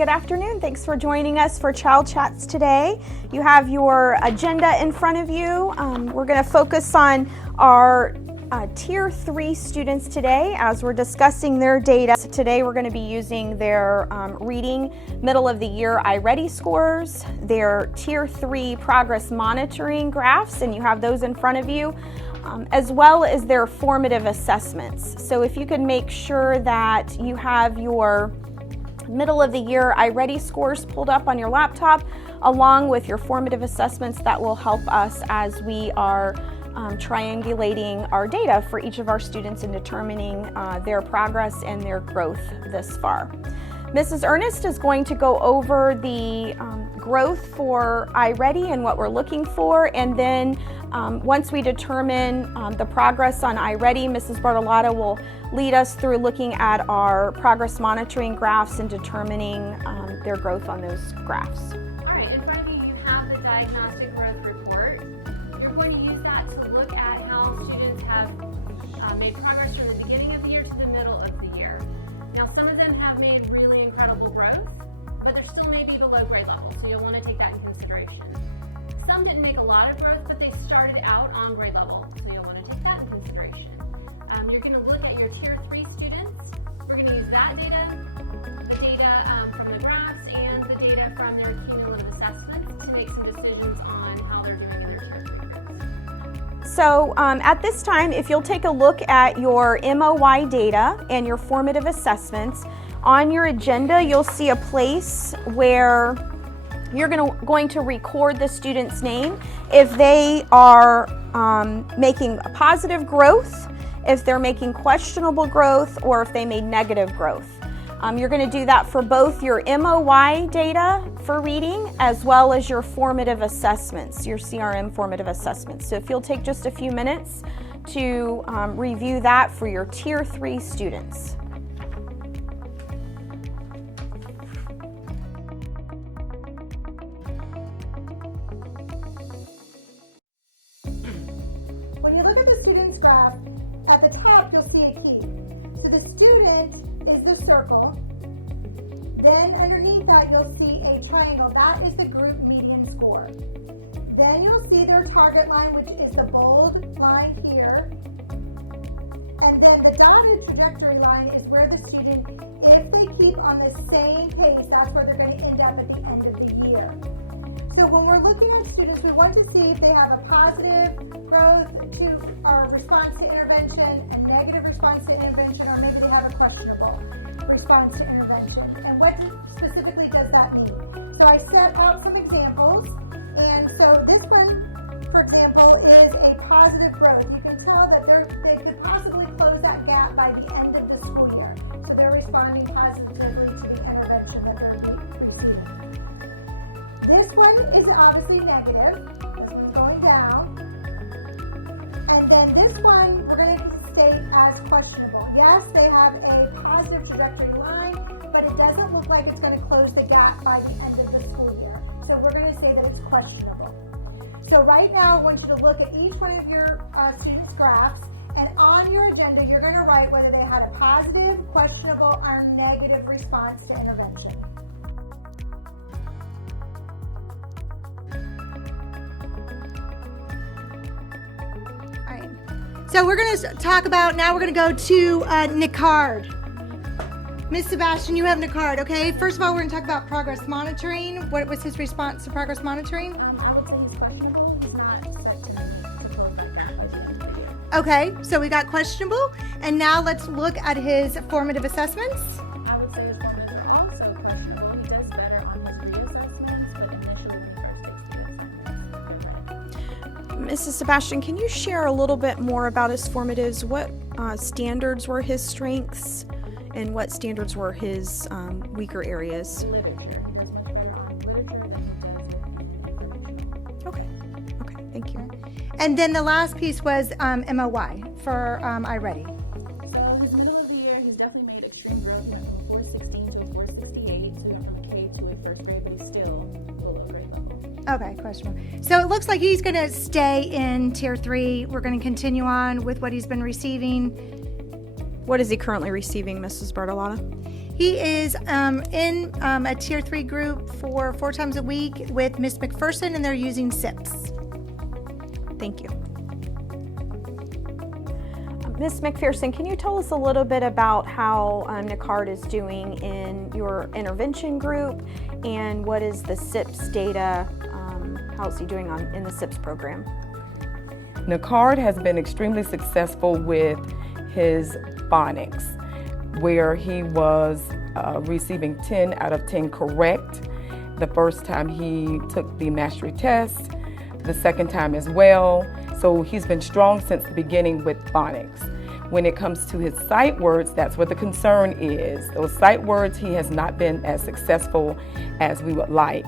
Good afternoon. Thanks for joining us for Child Chats today. You have your agenda in front of you. We're going to focus on our Tier 3 students today as we're discussing their data. So today we're going to be using their reading middle of the year iReady scores, their Tier 3 progress monitoring graphs, and you have those in front of you, as well as their formative assessments. So if you could make sure that you have your middle of the year iReady scores pulled up on your laptop, along with your formative assessments, that will help us as we are triangulating our data for each of our students and determining their progress and their growth this far. Mrs. Ernest is going to go over the growth for iReady and what we're looking for, and then once we determine the progress on iReady, Mrs. Bartolotta will lead us through looking at our progress monitoring graphs and determining their growth on those graphs. All right, in front of you, you have the diagnostic growth report. You're going to use that to look at how students have made progress from the beginning of the year to the middle of the year. Now, some of them have made really incredible growth, but they're still maybe below grade level, so you'll want to take that in consideration. Some didn't make a lot of growth, but they started out on grade level, so you'll want to take that in consideration. You're going to look at your Tier 3 students. We're going to use that data, the data from the graphs, and the data from their cumulative assessments to make some decisions on how they're doing in their Tier 3 groups. So at this time, if you'll take a look at your MOY data and your formative assessments, on your agenda you'll see a place where you're going to record the student's name if they are making a positive growth, if they're making questionable growth, or if they made negative growth. You're going to do that for both your MOY data for reading as well as your formative assessments, your CRM formative assessments. So if you'll take just a few minutes to review that for your Tier 3 students. When you look at the student's graph, at the top you'll see a key. So the student is the circle. Then underneath that you'll see a triangle. That is the group median score. Then you'll see their target line, which is the bold line here. And then the dotted trajectory line is where the student, if they keep on the same pace, that's where they're going to end up at the end of the year. So when we're looking at students, we want to see if they have a positive growth to or response to intervention, a negative response to intervention, or maybe they have a questionable response to intervention. And what specifically does that mean? So I set out some examples, and so this one, for example, is a positive growth. You can tell that they could possibly close that gap by the end of the school year. So they're responding positively to the intervention that they're receiving. This one is obviously negative, because we're going down. And then this one, we're going to state as questionable. Yes, they have a positive trajectory line, but it doesn't look like it's going to close the gap by the end of the school year. So we're going to say that it's questionable. So right now, I want you to look at each one of your students' graphs, and on your agenda, you're going to write whether they had a positive, questionable, or negative response to intervention. So we're going to talk about, now we're going to go to NICARD. Ms. Sebastian, you have NICARD, okay? First of all, we're going to talk about progress monitoring. What was his response to progress monitoring? I would say he's questionable. He's not set to close that gap. Okay, so we got questionable. And now let's look at his formative assessments. I would say his formative are also questionable. He does better on his reassessments, but initially the first 6 reassessments. Mrs. Sebastian, can you share a little bit more about his formatives? What standards were his strengths and what standards were his weaker areas? Literature. He does much better on literature than he does in information. Okay, thank you. And then the last piece was MOY for iReady. So his middle of the year, he's definitely made extreme growth. He went from 416 to a 468. So he went from a K to a first grade, but he's still below grade level. Okay, questionable. So it looks like he's going to stay in Tier 3. We're going to continue on with what he's been receiving. What is he currently receiving, Mrs. Bartolotta? He is in a tier 3 group for 4 times a week with Miss McPherson, and they're using SIPs. Thank you. Ms. McPherson, can you tell us a little bit about how NICARD is doing in your intervention group, and what is the SIPs data, how is he doing in the SIPs program? NICARD has been extremely successful with his phonics, where he was receiving 10 out of 10 correct the first time he took the mastery test, the second time as well. So he's been strong since the beginning with phonics. When it comes to his sight words, that's what the concern is. Those sight words, he has not been as successful as we would like.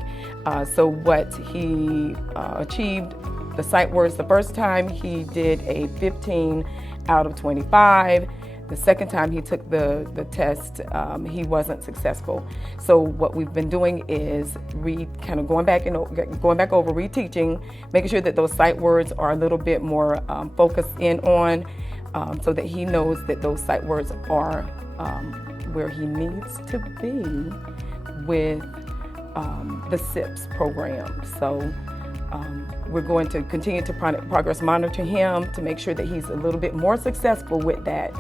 So what he achieved, the sight words the first time, he did a 15 out of 25. The second time he took the test, he wasn't successful. So what we've been doing is kind of going back over, reteaching, making sure that those sight words are a little bit more focused in on, so that he knows that those sight words are where he needs to be with the SIPs program. So we're going to continue to progress monitor him to make sure that he's a little bit more successful with that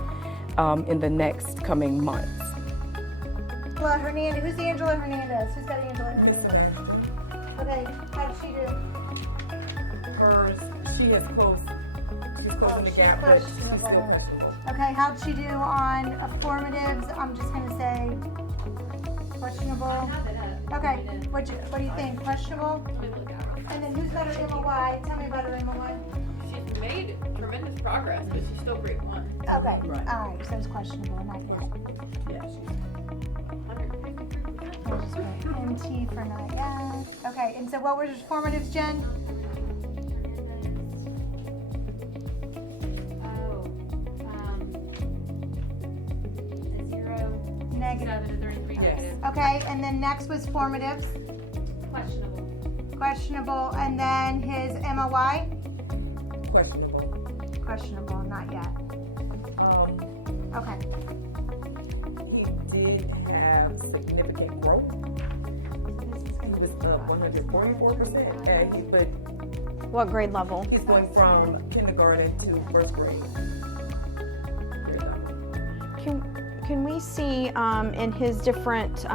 in the next coming months. Angela Hernandez. Who's the Angela Hernandez? Who's got Angela Hernandez? Okay, how did she do? Hers, she has closed. She's closing the gap, but she's still questionable. Okay, how'd she do on formatives? I'm just gonna say questionable. Okay, what do you think? Questionable? Let me look at her. And then who's got her MOY? Tell me about her MOY. She's made tremendous progress, but she's still grade 1. Okay, Right. all right, so it's questionable, not yet. Yeah, We'll just put NT for not yet. Okay, and so what were your formatives, Jen? A 0, Negative. 7 to 33 negative. Okay, and then next was formatives, Questionable. questionable, and then his MOY? questionable. Questionable, not yet. Okay. He did have significant growth. He was up 144%, and but What grade level? he's going from kindergarten to first grade. Can we see in his different,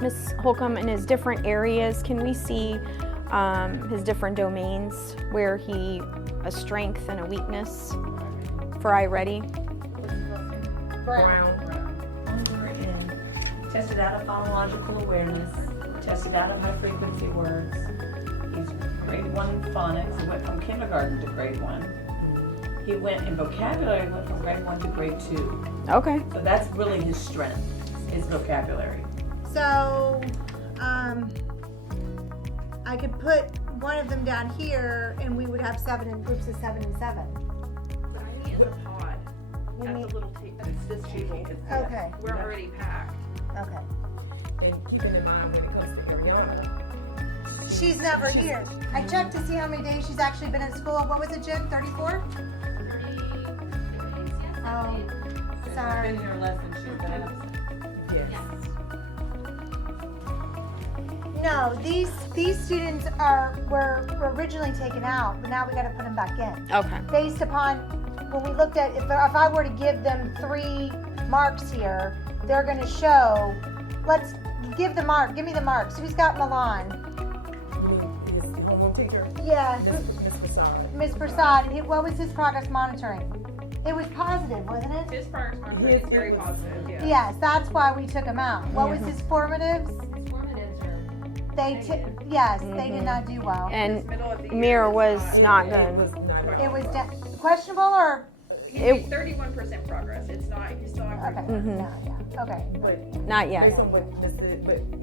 Ms. Holcomb, in his different areas, can we see his different domains where a strength and a weakness for iReady? Brown. Tested out of phonological awareness, tested out of high frequency words. He's grade 1 phonics. He went from kindergarten to grade 1. He went in vocabulary, went from grade 1 to grade 2. Okay. So that's really his strength, his vocabulary. So, I could put one of them down here, and we would have 7 in groups of 7 and 7. But I need in the pod. You At need- the little table. It's this table. Okay, We're already packed. okay. And keeping in mind when it comes to Ariana, She's never here. I checked to see how many days she's actually been in school. What was it, Jen? 34? 30 days, yes. Oh, sorry. Been here less than she's been absent. yes. Yes. No, these students were originally taken out, but now we got to put them back in. Okay. Based upon when we looked at if I were to give them 3 marks here, they're going to show. Let's give the mark. Give me the marks. Who's got Milan? His homeroom teacher, Yeah, Ms. Prasad. Ms. Prasad. What was his progress monitoring? It was positive, wasn't it? His progress monitoring is very positive. Yeah. Yes, that's why we took him out. What was his formatives? Formatives are They they did not do well. And Middle of the year Mirror is was not good. It was questionable or He made 31% progress. It's not. He's still not okay. grade 1. No, yeah. Okay. But Not yet. based on what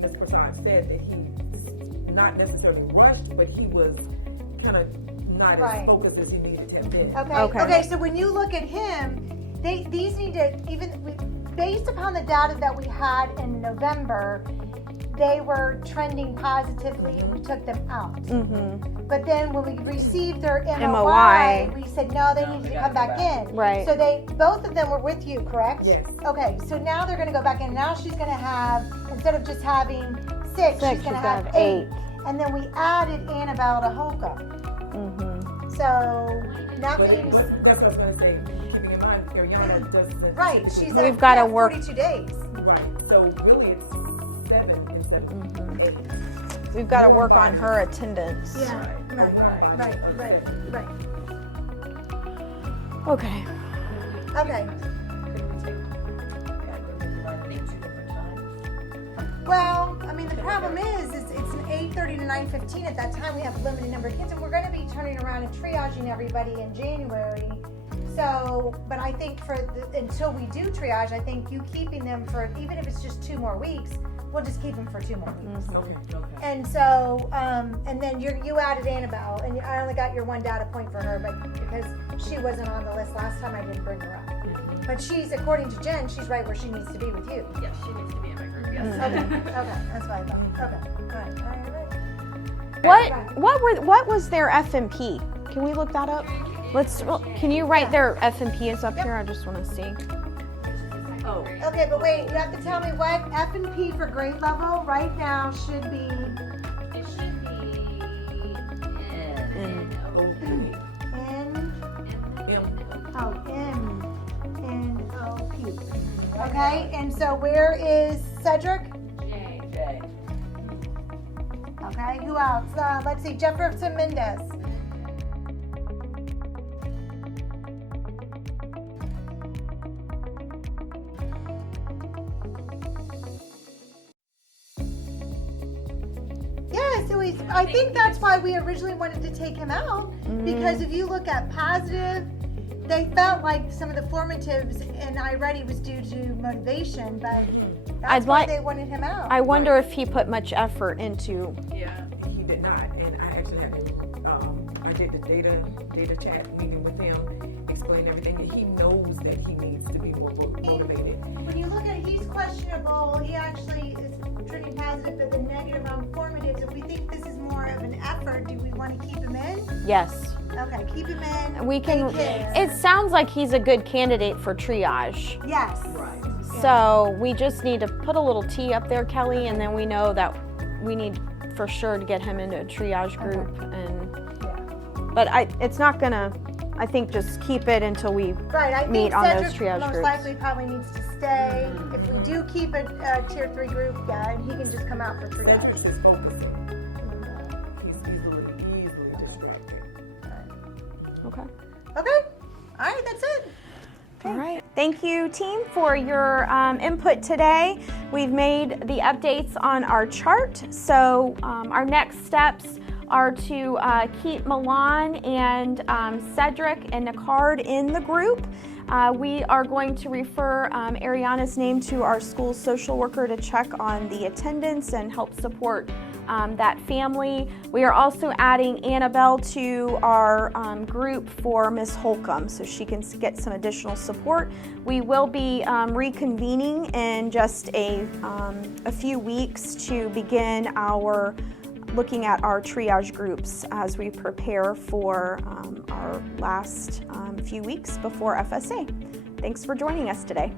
Ms. Prasad said, that he not necessarily rushed, but he was kind of not Right. as focused as he needed to have been. Okay. Okay. So when you look at him, these need to based upon the data that we had in November, they were trending positively and we took them out. But then when we received their MOI, we said no, they needed to come back in. Right. So both of them were with you, correct? Yes. Okay, so now they're going to go back in. Now she's going to have, instead of just having 6, she's going to have 8. And then we added Annabelle to Holcomb. So that means That's what I was going to say. Keeping in mind, Ariana doesn't. right. She's We've at gotta work- 42 days. Right. So really, it's 7 instead of 8. We've got to work on her attendance. Yeah. Right. Okay. Okay. Couldn't we take that group and divide it into 2 different times? Well, I mean, the problem is it's an 8:30 to 9:15. At that time, we have a limited number of kids, and we're going to be turning around and triaging everybody in January. So, but I think until we do triage, I think you keeping them for, even if it's just 2 more weeks, we'll just keep them for 2 more weeks. Okay. And so, and then you added Annabelle, and I only got your 1 data point for her, but because she wasn't on the list last time, I didn't bring her up. But she's, according to Jen, she's right where she needs to be with you. Yes, she needs to be in my group, yes. Okay, that's what I thought. Okay, all right. What was their FMP? Can we look that up? Can you write their FMP is up here? I just want to see. Oh. Okay, but wait, you have to tell me what F and P for grade level right now should be. It should be N. N O P. Okay, and so where is Cedric? J. Okay, who else? Let's see, Jefferson Mendez. I think that's why we originally wanted to take him out, because if you look at positive, they felt like some of the formatives and iReady was due to motivation, but that's why they wanted him out. I wonder if he put much effort into. Yeah, he did not, and I actually had to. I did the data chat meeting with him, explain everything. And he knows that he needs to be more motivated. When you look at it, he's questionable. He actually is turning positive, but the negative on formatives. If we think this is more of an effort, do we want to keep him in? Yes. Okay, keep him in. We can. Thank you. It sounds like he's a good candidate for triage. Yes. Right. So we just need to put a little T up there, Kelly, and then we know that we need for sure to get him into a triage group. But it's not gonna. I think just keep it until we meet on those triage most groups. likely probably needs to stay. If we do keep a tier 3 group, he can just come out for triage. Cedric's just focusing. He's easily distracted. Okay. Okay. All right, that's it. All right. Thank you, team, for your input today. We've made the updates on our chart. So our next steps are to keep Milan and Cedric and Nicard in the group. We are going to refer Ariana's name to our school social worker to check on the attendance and help support that family. We are also adding Annabelle to our group for Miss Holcomb so she can get some additional support. We will be reconvening in just a few weeks to begin looking at our triage groups as we prepare for our last few weeks before FSA. Thanks for joining us today.